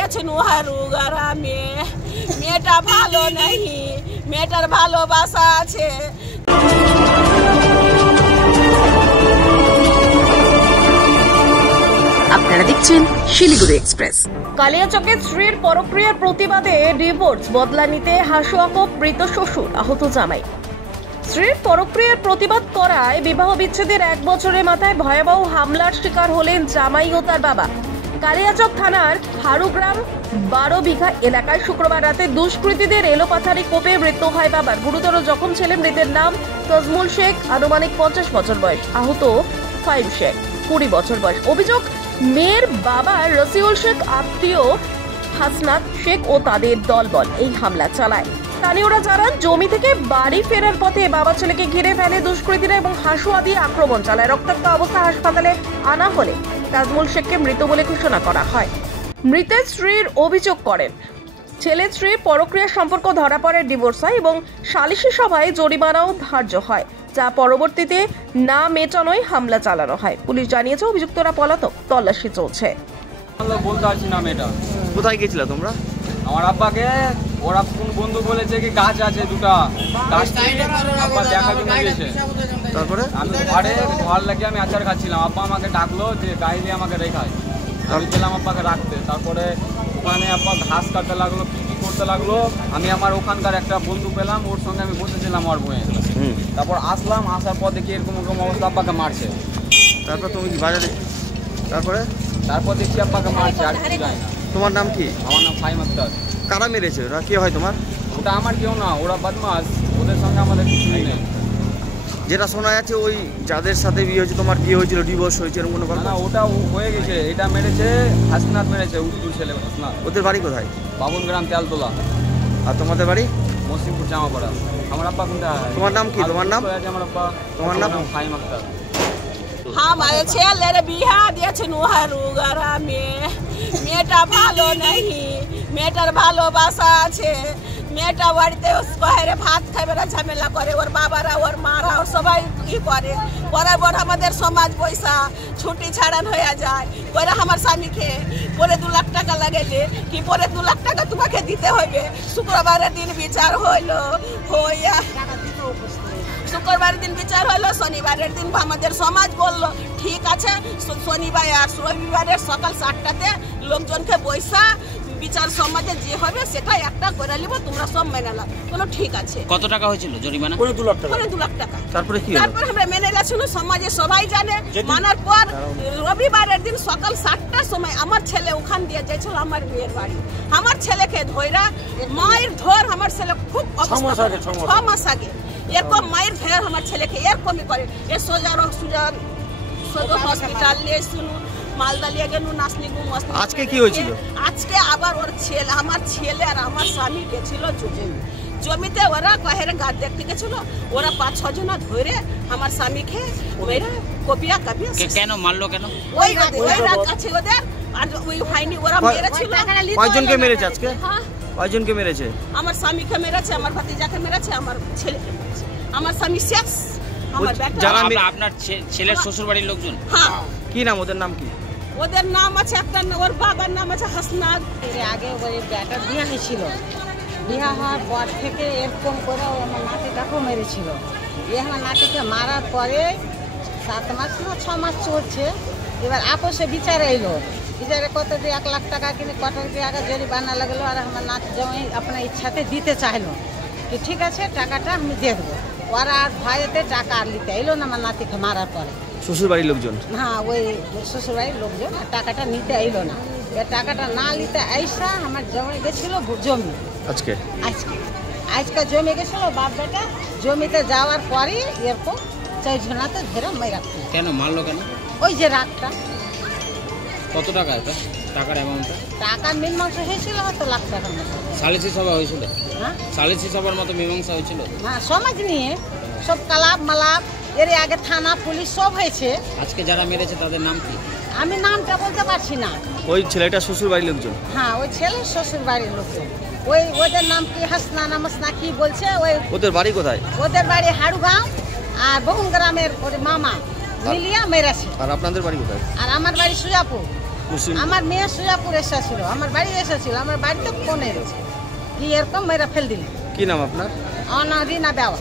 দিয়েছেন উহারু গ্রামে। মেয়েটা ভালো নেই, মেয়েটার ভালোবাসা আছে। আপনারা দেখছেন শিলিগুড়ি এক্সপ্রেস। কালিয়াচকে স্ত্রীর পরক্রিয়ার প্রতিবাদে ডিভোর্স বদলা নিতে হাসুয়াকো মৃত শ্বশুর, আহত জামাই। স্ত্রীর পরক্রিয়ার প্রতিবাদ করায় বিবাহ বিচ্ছেদের 1 বছরের মাথায় ভয়াবহ হামলার শিকার হলেন জামাই ও তার বাবা। কালিয়াচক থানার হারুগ্রাম 12 বিঘা এলাকায় শুক্রবার রাতে দুষ্কৃতীদের এলোপাথারি কোপে মৃত্যু হয় বাবার। গুরুতর জখম ছেলে, মৃতের নাম তজমুল শেখ, আনুমানিক 50 বছর বয়স। আহত ফাইম শেখ, 20 বছর বয়স। অভিযোগ, মেয়ের বাবা রসিউল শেখ আত্মীয় হাসনাত শেখ ও তাদের দলবল এই হামলা চালায়। স্থানীয়রা জানান, জমি থেকে বাড়ি ফেরার পথে বাবা ছেলেকে ঘিরে ফেলে দুষ্কৃতীরা এবং হাসুয়া দিয়ে আক্রমণ চালায়। রক্তাক্ত অবস্থা হাসপাতালে আনা হলে তাজমুল শেখকে মৃত বলে ঘোষণা করা হয়। মৃতের স্ত্রীর অভিযোগ করেন, ছেলে স্ত্রীর পরক্রিয়া সম্পর্ক ধরা পড়ে ডিভোর্স হয় এবং সালিশি সভায় জরিমানাও ধার্য হয়, যা পরবর্তীতে না মেটানোয় হামলা চালানো হয়। পুলিশ জানিয়েছে অভিযুক্তরা পলাতক, তল্লাশি চলছে। বলতে পারছি না মেয়েটা কোথায় গেছিল তোমরা? আমার আব্বাকে ওরা কোন বন্ধু বলেছে কি গাছ আছে দুটা, গাছ আব্বা দেখা জন্য গেছে। তারপরে আমি ঘর লাগিয়ে আমি আচার খাচ্ছিলাম, আব্বা আমাকে ডাকলো যে গাইলে আমাকে রেখায়। আমি গেলাম আব্বাকে রাখতে। তারপরে ওখানে আব্বা ঘাস কাটতে লাগলো, কি করতে লাগলো। আমি আমার ওখানকার একটা বন্ধু পেলাম, ওর সঙ্গে আমি বসেছিলাম ওর বয়ে। তারপর আসলাম, আসার পর দেখি এরকম অবস্থা, আব্বাকে মারছে। তারপর তুমি কি বাজারে? তারপর দেখছি আব্বাকে মারছে, আর কিছু যায় না। তোমার নাম কি? আমার নাম ফাহিম আক্তার। কারা মেরেছে? ওরা কে হয় তোমার? ওটা আমার কেউ না, ওরা বদমাস, ওদের সঙ্গে আমাদের কিছুই নেই। যেটা শোনা যাচ্ছে ওই যাদের সাথে বিয়ে হয়েছে, তোমার বিয়ে হয়েছিল, ডিভোর্স হয়েছে, এরকম কোনো কথা? না, ওটা হয়ে গেছে। এটা মেরেছে হাসনাত, মেরেছে উর্দুর ছেলে হাসনাত। ওদের বাড়ি কোথায়? বাবনগ্রাম তেলতলা। আর তোমাদের বাড়ি? মসিমপুর জামাপাড়া। আমার আব্বা কোনটা? তোমার নাম কি? তোমার নাম? আমার আব্বা। তোমার নাম? ফাহিম আক্তার। আমার ছেলের বিয়া দিয়েছেন উহারু গ্রামে। মেয়েটা ভালো নেই, মেয়েটার ভালোবাসা আছে। মেয়েটা বাড়িতে বাইরে ভাত খাবে না, ঝামেলা করে। ওর বাবারা, ওর মারা, ওর সবাই ই করে। পরের পর আমাদের সমাজ পয়সা ছুটি ছাড়ান হয়ে যায়। পরে আমার স্বামীকে পরে 2 লাখ টাকা লাগাইলে কি পরে 2 লাখ টাকা তোমাকে দিতে হবে। শুক্রবারের দিন বিচার হইলো, হইয়া শুক্রবার দিন বিচার হলো। শনিবারের দিন আমাদের সমাজ বলল ঠিক আছে, শনিবার আর রবিবারের সকাল 7টাতে লোকজনকে বৈশা বিচার সমাজে যে হবে সেটা একটা করে নিব, তোমরা সব মেনে নাও। বলো ঠিক আছে। কত টাকা হয়েছিল জরিমানা? 2 লাখ টাকা। 2 লাখ টাকা। তারপরে কি? তারপর আমরা মেনে গেছিল, সমাজে সবাই জানে। মানার পর রবিবারের দিন সকাল 7টার সময় আমার ছেলে ওখান দিয়ে যাইছিল আমার মেয়ের বাড়ি। আমার ছেলেকে ধইরা মায়ের ধর, আমার ছেলে খুব 6 মাস আগে এরকম মায়ের ফের আমার ছেলেকে এরকমই করে। এ সোজা হসপিটাল নিয়ে শুনু, মালদা নিয়ে গেল, নাসনি গুম। আজকে কি হয়েছিল? আজকে আবার ওর ছেলে, আমার ছেলে আর আমার স্বামী গেছিল জমিতে। ওরা কাহের গাছ দেখতে গেছিল। ওরা 5-6 জনা ধরে আমার স্বামীকে কপিয়া কাপিয়া। কেন মারলো? কেন ওই রাত আছে ওদের, আর ওই হয়নি। ওরা মেরেছিল। কয়জনকে মেরেছে আজকে? কয়জনকে মেরেছে? আমার স্বামীকে মেরেছে, আমার ভাতিজাকে মেরেছে, আমার ছেলেকে মেরেছে। আমার স্বামী শেষ, আমার বেটা। আপনার ছেলের শ্বশুর বাড়ির লোকজন? হ্যাঁ। কি নাম ওদের? নাম কি ওদের? নাম আছে একটা, ওর বাবার নাম আছে হাসনাত। আগে ওই বেটা বিয়ে হয়েছিল, বিয়ে হওয়ার পর থেকে এরকম করে আমার নাতিটাকেও মেরেছিল। আমার নাতিকে মারার পরে 7 মাস না 6 মাস চলছে। এবার আপোষে বিচারে এলো। বিচারে কত দিয়ে 1 লাখ টাকা কিনে কটার দিয়ে আগে জরিমানা লাগলো। আর আমার নাতি জমি আপনার ইচ্ছাতে দিতে চাইলো কি ঠিক আছে, টাকাটা আমি দিয়ে দেবো। ওরা আর ভয়েতে টাকা আর নিতে এলো না আমার নাতিকে মারার পরে। শ্বশুরবাড়ির লোকজন? হ্যাঁ, ওই শ্বশুরবাড়ির লোকজন টাকাটা নিতে এলো না। টাকাটা না নিতে আইসা আমার জমি গেছিল জমি। আজকে জমি গেছিল বাপ বেটা। জমিতে যাওয়ার পরে এরকম 4 জনাতে ধরে মেরা। কেন মারলো? কেন? ওই যে রাতটা। কত টাকা এটা? টাকার অ্যামাউন্টটা? টাকা মীমাংসা হয়েছিল হয়তো লাখ টাকার মতো। সালিসি সভা হয়েছিল? হ্যাঁ, সালিসি সভার মতো মীমাংসা হয়েছিল? হ্যাঁ, সমাজ নিয়ে সব কালাপ মালাপ, এর আগে থানা পুলিশ সব হয়েছে। আজকে যারা মেরেছে তাদের নাম কি? আমি নামটা বলতে পারছি না। ওই ছেলেটা শ্বশুর বাড়ির লোকজন? হ্যাঁ, ওই ছেলের শ্বশুর বাড়ির লোকজন। ওদের নাম কি হাসনা নামসনা কি বলছে। ওদের বাড়ি কোথায়? ওদের বাড়ি হাড়ুগাঁও আর বহুন গ্রামের ওর মামা মিলিয়া মেরেছে। আর আপনাদের বাড়ি কোথায়? আর আমার বাড়ি সুজাপুর। মুসলিম আমার মেয়ে সুজাপুর এসেছিল, আমার বাড়ি এসেছিল, আমার বাড়িতে ফোন এসেছে কি এরকম মেয়েরা ফেল দিল। কি নাম আপনার? আমার নাম রিনা দেওয়া।